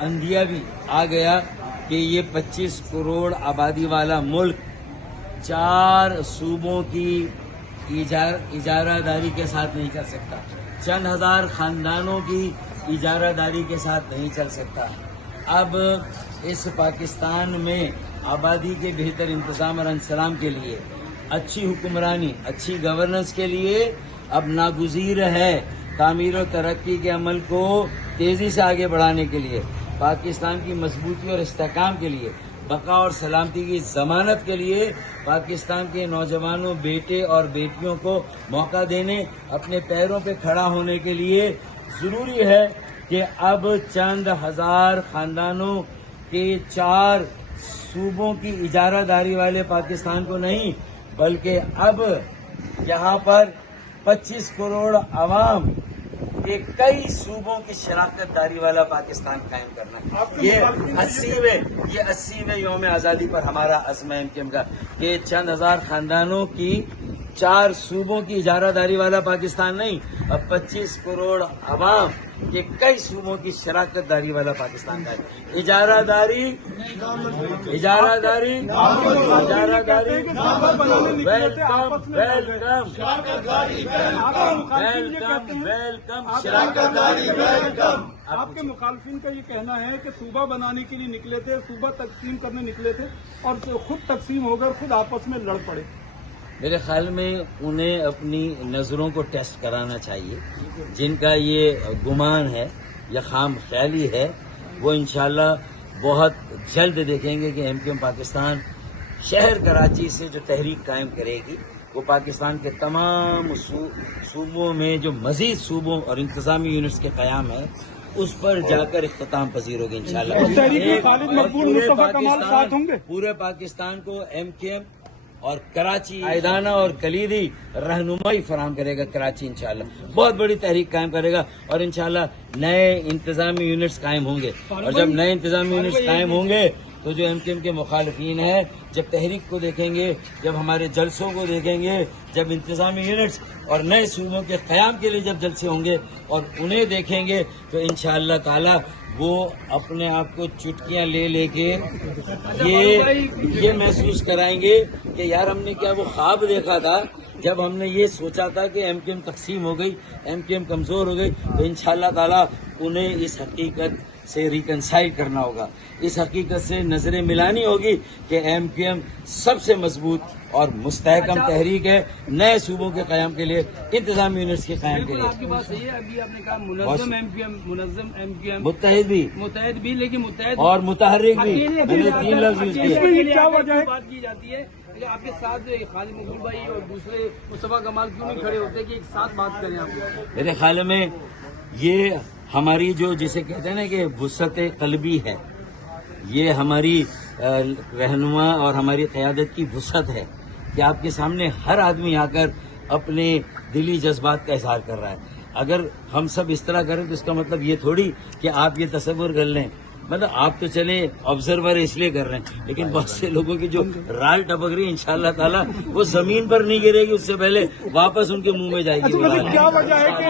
اندھیا بھی آ گیا کہ یہ 25 کروڑ آبادی والا ملک 4 صوبوں کی اجارہ داری کے ساتھ نہیں چل سکتا، چند ہزار خاندانوں کی اجارہ داری کے ساتھ نہیں چل سکتا۔ اب اس پاکستان میں آبادی کے بہتر انتظام اور انسلام کے لیے، اچھی حکمرانی، اچھی گورننس کے لیے اب ناگزیر ہے تعمیر و ترقی کے عمل کو تیزی سے آگے بڑھانے کے لیے، پاکستان کی مضبوطی اور استحکام کے لیے، بقا اور سلامتی کی ضمانت کے لیے پاکستان کے نوجوانوں، بیٹے اور بیٹیوں کو موقع دینے، اپنے پیروں پہ کھڑا ہونے کے لیے ضروری ہے کہ اب چند ہزار خاندانوں کے 4 صوبوں کی اجارہ داری والے پاکستان کو نہیں، بلکہ اب یہاں پر 25 کروڑ عوام کے کئی صوبوں کی شراکت داری والا پاکستان قائم کرنا ہے۔ یہ 80ویں یوم آزادی پر ہمارا عزم ہے MKM کا کہ چند ہزار خاندانوں کی 4 صوبوں کی اجارہ داری والا پاکستان نہیں، اب 25 کروڑ عوام کے کئی صوبوں کی شراکت داری والا پاکستان کا ہے۔ اجارہ داری ویلکم شراکت داری ویلکم۔ آپ کے مخالفین کا یہ کہنا ہے کہ صوبہ بنانے کے لیے نکلے تھے، صوبہ تقسیم کرنے نکلے تھے اور خود تقسیم ہو کر خود آپس میں لڑ پڑے۔ میرے خیال میں انہیں اپنی نظروں کو ٹیسٹ کرانا چاہیے۔ جن کا یہ گمان ہے یا خام خیالی ہے وہ انشاءاللہ بہت جلد دیکھیں گے کہ MKM پاکستان شہر کراچی سے جو تحریک قائم کرے گی وہ پاکستان کے تمام صوبوں میں جو مزید صوبوں اور انتظامی یونٹس کے قیام ہے اس پر جا کر اختتام پذیر ہوگی انشاءاللہ۔ پورے پاکستان کو MKM اور کراچی قائدانہ اور کلیدی رہنمائی فراہم کرے گا۔ کراچی انشاءاللہ بہت بڑی تحریک قائم کرے گا اور انشاءاللہ نئے انتظامی یونٹس قائم ہوں گے، اور جب نئے انتظامی یونٹس قائم ہوں گے تو جو MKM کے مخالفین ہیں جب تحریک کو دیکھیں گے، جب ہمارے جلسوں کو دیکھیں گے، جب انتظامی یونٹس اور نئے صوبوں کے قیام کے لیے جب جلسے ہوں گے اور انہیں دیکھیں گے تو انشاءاللہ تعالی وہ اپنے آپ کو چٹکیاں لے لے کے یہ محسوس کرائیں گے کہ یار ہم نے کیا وہ خواب دیکھا تھا جب ہم نے یہ سوچا تھا کہ MKM تقسیم ہو گئی، MKM کمزور ہو گئی، تو انشاءاللہ تعالی انہیں اس حقیقت سے ریکنسائل کرنا ہوگا، اس حقیقت سے نظریں ملانی ہوگی کہ MKM سب سے مضبوط اور مستحکم تحریک ہے نئے صوبوں کے قیام کے لیے، انتظامی یونٹس کے قیام کے لیے۔ آپ کی بات صحیح ہے، ابھی آپ نے کہا منظم MKM متحد بھی لیکن متحد اور متحرک بھی، میں نے 3 لفظ یوز کیے۔ کیا وجہ ہے بات کی جاتی ہے کہ آپ کے ساتھ خالد مغل بھائی اور دوسرے مصطفیٰ کمال کیوں نہیں کھڑے ہوتے کہ ایک ساتھ بات کریں آپ؟ میرے خیال میں یہ ہماری جو جسے کہتے ہیں نا کہ وسعت قلبی ہے، یہ ہماری رہنما اور ہماری قیادت کی وسعت ہے کہ آپ کے سامنے ہر آدمی آ کر اپنے دلی جذبات کا اظہار کر رہا ہے۔ اگر ہم سب اس طرح کریں تو اس کا مطلب یہ تھوڑی کہ آپ یہ تصور کر لیں، مطلب آپ تو چلے آبزرور اس لیے کر رہے ہیں، لیکن بہت سے لوگوں کی جو رال ٹپک رہی ہے انشاءاللہ تعالیٰ وہ زمین پر نہیں گرے گی، اس سے پہلے واپس ان کے منہ میں جائے گی۔ کیا وجہ ہے کہ